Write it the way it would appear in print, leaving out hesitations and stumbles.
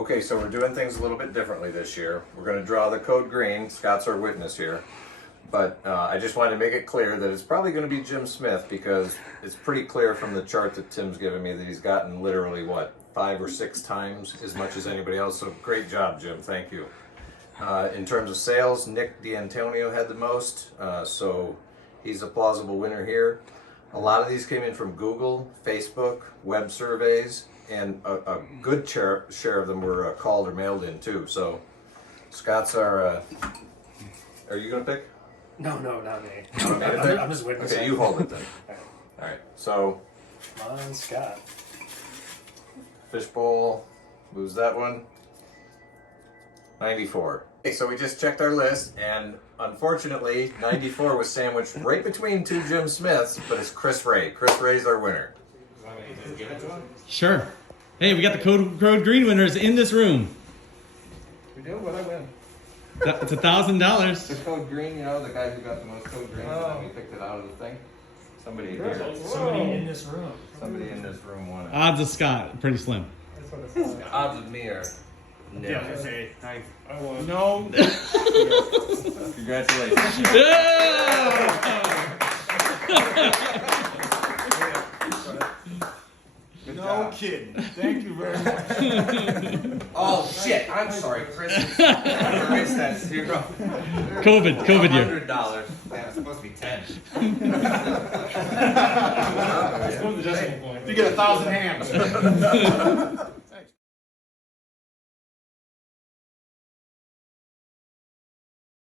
Okay, so we're doing things a little bit differently this year. We're going to draw the code green. Scott's our witness here. But I just wanted to make it clear that it's probably going to be Jim Smith because it's pretty clear from the chart that Tim's given me that he's gotten literally, what, 5 or 6 times as much as anybody else. So great job, Jim. Thank you. In terms of sales, Nick D'Antonio had the most, so he's a plausible winner here. A lot of these came in from Google, Facebook, web surveys, and a good share of them were called or mailed in too. So Scott's our, are you going to pick? No, not me. I'm just witnessing. Okay, you hold it then. All right, so Come on, Scott. Fishbowl, lose that one. 94. Okay, so we just checked our list, and unfortunately, 94 was sandwiched right between 2 Jim Smiths, but it's Chris Ray. Chris Ray's our winner. Sure. Hey, we got the code green winners in this room. We do? What I win? It's $1,000. The code green, you know, the guy who got the most code green, and then we picked it out of the thing. Somebody here. Somebody in this room. Somebody in this room won it. Odds of Scott, pretty slim. That's what it says. The odds of me are nil. Yeah, say, I won. No. Congratulations. Good No job. kidding. Thank you very much. Oh shit! I'm sorry, Chris. Chris, that's $0. COVID year. $100. Yeah, it's supposed to be 10. That's one of the decimal points. You get 1,000 hands.